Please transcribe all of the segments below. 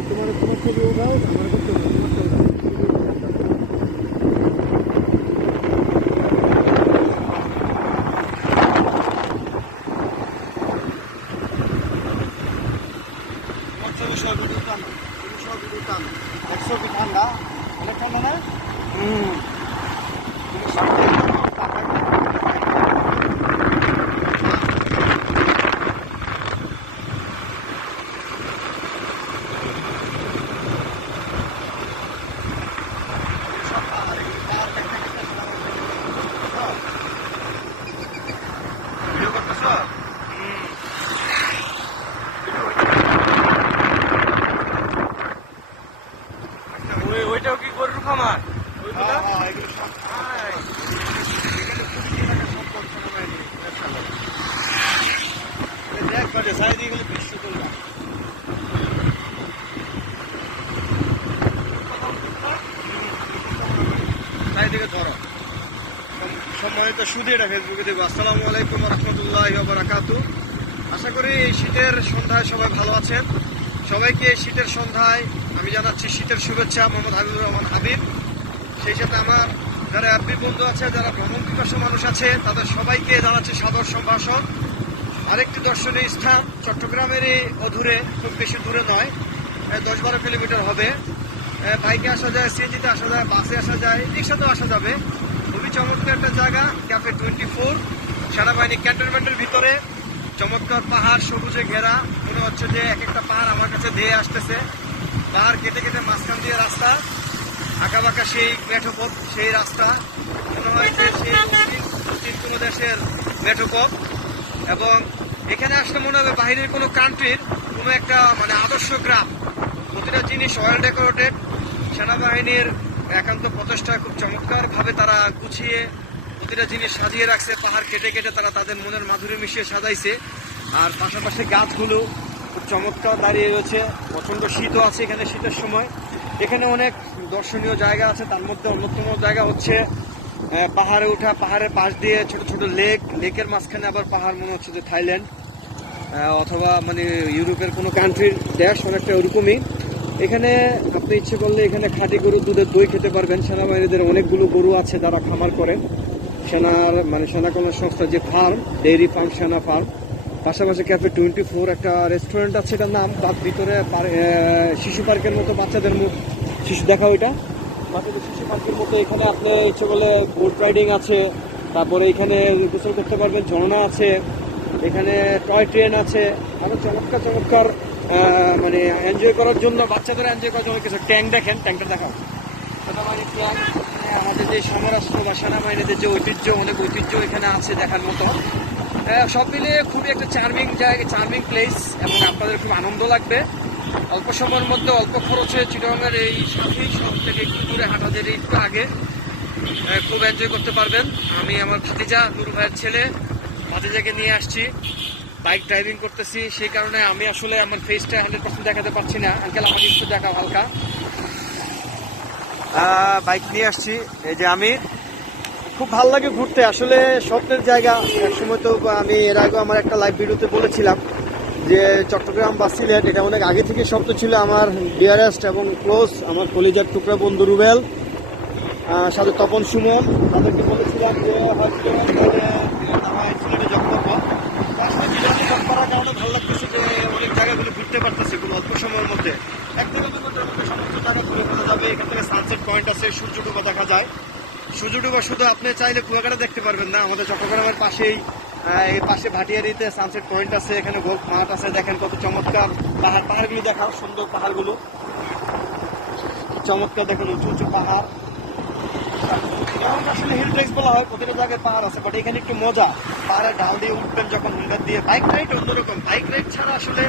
তোমার তোমার ছবি উঠাও আমার ছবি ঠান্ডা অনেক ঠান্ডা না হুম তুমি সব ভিডিও করতেছ ওই- ওইটাও কি গরুর খামার ওইগুলা? হ্যাঁ, হ্যাঁ, এগুলো সব হাই। এখানে খুবই টাকা সম্পদ সময় নেই, ব্যবসা করে। এই দেখ বাজে, চারিদিকে ধরো। সম- সম্মানিত সুদী এটা ফেসবুকে দেখব আসসালামু আলাইকুম রহমতুল্লাহ বারাকাতু। আশা করি এই শীতের সন্ধ্যায় সবাই ভালো আছেন। সবাইকে এই শীতের সন্ধ্যায় আমি জানাচ্ছি শীতের শুভেচ্ছা, মোহাম্মদ হাবিবুর রহমান হাবিব। সেই সাথে আমার যারা অ্যাপি বন্ধু আছে, যারা ভ্রমণ পিপাসু মানুষ আছে, তাদের সবাইকে জানাচ্ছি সাদর সম্ভাষণ। আরেকটি দর্শনীয় স্থান চট্টগ্রামের এই অধুরে, খুব বেশি দূরে নয় দশ বারো কিলোমিটার হবে। বাইকে আসা যায়, সিএনজিতে আসা যায়, বাসে আসা যায়, রিক্সাতেও আসা যাবে। খুবই চমৎকার একটা জায়গা, ক্যাফে টোয়েন্টি ফোর, সেনাবাহিনী ক্যান্টনমেন্টের ভিতরে। চমৎকার পাহাড়, সবুজে ঘেরা, মনে হচ্ছে যে এক একটা পাহাড় আমার কাছে ধেয়ে আসতেছে। পাহাড় কেটে কেটে মাঝখান দিয়ে রাস্তা আঁকা বাঁকা সেই মেঠোপথ, সেই রাস্তা, মনে হয় যে সেই দেশের মেঠোপথ। এবং এখানে আসলে মনে হবে বাহিরের কোনো কান্ট্রির কোনো একটা মানে আদর্শ গ্রাম। প্রতিটা জিনিস অয়েল ডেকোরেটেড সেনাবাহিনীর একান্ত প্রচেষ্টায় খুব চমৎকার ভাবে তারা গুছিয়ে প্রতিটা জিনিস সাজিয়ে রাখছে। পাহাড় কেটে কেটে তারা তাদের মনের মাধুরী মিশিয়ে সাজাইছে। আর পাশাপাশি গাছগুলো খুব চমৎকার দাঁড়িয়ে রয়েছে। প্রচণ্ড শীতও আছে এখানে শীতের সময়। এখানে অনেক দর্শনীয় জায়গা আছে। তার মধ্যে অন্যতম জায়গা হচ্ছে পাহাড়ে ওঠা পাহাড়ের পাশ দিয়ে ছোট ছোট লেক, লেকের মাঝখানে আবার পাহাড় মনে হচ্ছে যে থাইল্যান্ড। অথবা মানে ইউরোপের কোনো কান্ট্রির দেশ অনেকটা ওরকমই। এখানে আপনি ইচ্ছে করলে এখানে খাঁটি গরু দুধের দই খেতে পারবেন। সেনাবাহিনীদের অনেকগুলো গরু আছে যারা খামার করেন সেনার মানে সেনা কল্যাণ সংস্থা যে farm dairy farm Sena farm পাশাপাশি ক্যাফে টোয়েন্টি ফোর একটা রেস্টুরেন্ট আছে এটার নাম। তার ভিতরে শিশু পার্কের মতো বাচ্চাদের মুখ শিশু দেখা ওইটা বাচ্চাদের শিশু পার্কের মতো এখানে আপনি ইচ্ছে করলে বোট রাইডিং আছে, তারপরে এখানে গোসল করতে পারবেন, ঝর্ণা আছে, এখানে টয় ট্রেন আছে। আরও চমৎকার চমৎকার মানে এনজয় করার জন্য, বাচ্চাদের এনজয় করার জন্য কিছু ট্যাঙ্ক দেখেন, ট্যাঙ্কটা দেখাও। সেনাবাহিনী ট্যাঙ্ক মানে আমাদের যে সমরাষ্ট্র বা সেনাবাহিনীদের যে ঐতিহ্য, অনেক ঐতিহ্য এখানে আছে দেখার মতো। সব মিলিয়ে খুবই একটা চার্মিং জায়গা চার্মিং প্লেস এবং আপনাদের খুব আনন্দ লাগবে। অল্প সময়ের মধ্যে অল্প খরচে চিটংয়ের এই সাথেই শহর থেকে একটু দূরে হাঁটা যেতে একটু আগে। খুব এনজয় করতে পারবেন। আমি আমার ভাতিজা, নুর ভাইয়ের ছেলে, ভাতিজাকে নিয়ে আসছি। বাইক ড্রাইভিং করতেছি। সেই কারণে আমি আসলে আমার ফেসটা হান্ড্রেড পার্সেন্ট দেখাতে পারছি না। আঙ্কেল আমাকে একটু দেখা হালকা। বাইক নিয়ে আসছি। এই যে আমি। খুব ভালো লাগে ঘুরতে। আসলে স্বপ্নের জায়গা। এক সময় তো আমি, এর আগে আমার একটা লাইভ ভিডিওতে বলেছিলাম। যে চট্টগ্রাম বা সিলেট এটা অনেক আগে থেকে স্বপ্ন ছিল আমার ডিয়ারেস্ট এবং ক্লোজ আমার কলিজার টুকরা বন্ধু রুবেল সাথে তপন সুমন। তাদেরকে বলেছিলাম যে হয়তো ভালো লাগতেছে যে অনেক ঘুরতে অল্প সময়ের মধ্যে। ঘুরে যাবে। এখান থেকে সানসেট পয়েন্ট আছে সূর্য ডুবা দেখা যায়। সূর্য ডুবা শুধু আপনি চাইলে কুয়াকাটা দেখতে পারবেন না, আমাদের চট্টগ্রামের পাশেই আহ, এই পাশে ভাটিয়ারিতে সানসেট পয়েন্ট আছে এখানে গোল্ফ মাঠ আছে দেখেন কত চমৎকার। পাহাড় পাহাড়গুলি দেখাও সুন্দর পাহাড়গুলো। চমৎকার দেখেন উঁচু উঁচু পাহাড়। আসলে হিল ট্রেক্স বলা হয় প্রতিটা জায়গায় পাহাড় আছে বাট এখানে একটু মজা। পাহাড়ে ডাল দিয়ে উঠবেন যখন হুন্ডার দিয়ে। বাইক রাইড অন্যরকম বাইক রাইড ছাড়া আসলে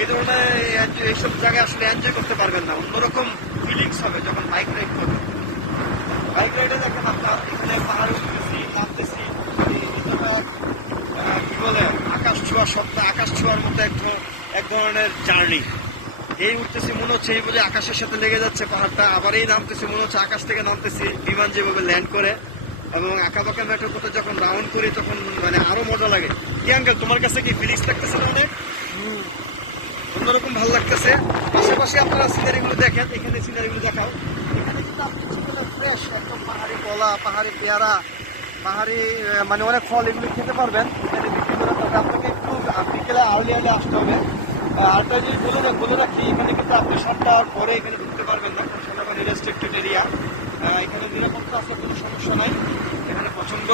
এই ধরনের এইসব জায়গায় আসলে এনজয় করতে পারবেন না। অন্যরকম ফিলিংস হবে যখন বাইক রাইড করবেন। বাইক রাইডে দেখেন আপনার এখানে পাহাড়ে উঠতেছি নামতেছি এই ভিতরটা, আহ, কি বলে ছোঁয়ার স্বপ্ন আকাশ ছোঁয়ার মতো এক এক ধরনের জার্নি। এই উঠতেছি মনে হচ্ছে এই বুঝে আকাশের সাথে লেগে যাচ্ছে পাহাড়টা, আবার এই নামতেছি মনে হচ্ছে আকাশ থেকে নামতেছি বিমান যেভাবে ল্যান্ড করে। এবং আঁকা বাঁকা মেট্রো পথে যখন রাউন্ড করি তখন মানে আরও মজা লাগে। কি আঙ্কেল তোমার কাছে কি ফিলিংস লাগতেছে না অনেক অন্যরকম ভালো লাগতেছে। পাশাপাশি আপনারা সিনারিগুলো দেখেন, এখানে সিনারিগুলো দেখাও। এখানে কিন্তু ফ্রেশ একদম পাহাড়ি কলা, পাহাড়ি পেয়ারা, পাহাড়ি মানে অনেক ফল এগুলো খেতে পারবেন। এখানে আপনাকে বিকেলে আর্লি আর্লি আসতে হবে। আরেকটা যদি বলে রাখ- বলে রাখি এখানে কিন্তু আপনি সাতটার পরে এখানে ঢুকতে পারবেন না, কারণ সেনাবাহিনী রেস্ট্রিক্টেড এরিয়া এখানে নিরাপত্তা আছে, কোনো সমস্যা নাই। এখানে প্রচণ্ড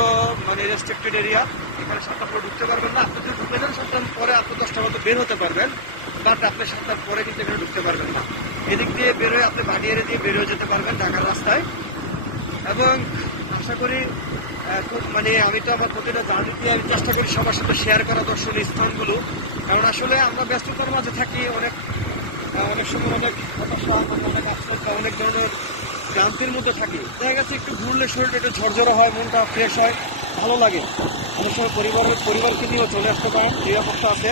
মানে রেস্ট্রিক্টেড এরিয়া এখানে সাতটা পরে ঢুকতে পারবেন না। আপনি যদি ঢুকে যান, সাতটার পরে আপনি দশটা মতো বের হতে পারবেন। বাট আপনি সাতটার পরে কিন্তু এখানে ঢুকতে পারবেন না। এদিক দিয়ে বেরোয় আপনি বাড়িয়ে দিয়ে বেরোয় যেতে পারবেন ঢাকার রাস্তায়। এবং আশা করি মানে আমি তো আমার প্রতিটা জার্নিতে আমি চেষ্টা করি সবার সাথে শেয়ার করা দর্শনীয় স্থানগুলো। কারণ আসলে আমরা ব্যস্ততার মাঝে থাকি, অনেক অনেক সময় অনেক অনেক অনেক ধরনের ক্লান্তির মধ্যে থাকি। দেখা গেছে একটু ঘুরলে শরীরটা একটু ঝরঝরে হয়, মনটা ফ্রেশ হয়, ভালো লাগে। অনেক সময় পরিবারের, পরিবারকে নিয়েও চলে আসতে পারেন, নিরাপত্তা আছে।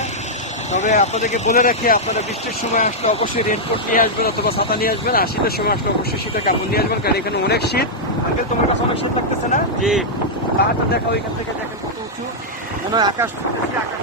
তবে আপনাদেরকে বলে রাখি, আপনারা বৃষ্টির সময় আসলে অবশ্যই রেনকোট নিয়ে আসবেন অথবা ছাতা নিয়ে আসবেন। আর শীতের সময় আসলে অবশ্যই শীতের কাপড় নিয়ে আসবেন, কারণ এখানে অনেক শীত। আঙ্কেল তোমার কাছে অনেক শীত লাগতেছে না? জি। পাহাড়টা দেখা, ওইখান থেকে দেখেন কত উঁচু। মনে হয় আকাশ আকাশ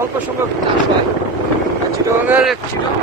স্বল্প সংখ্যক চাষ হয় চিটগাঙের চিটগাং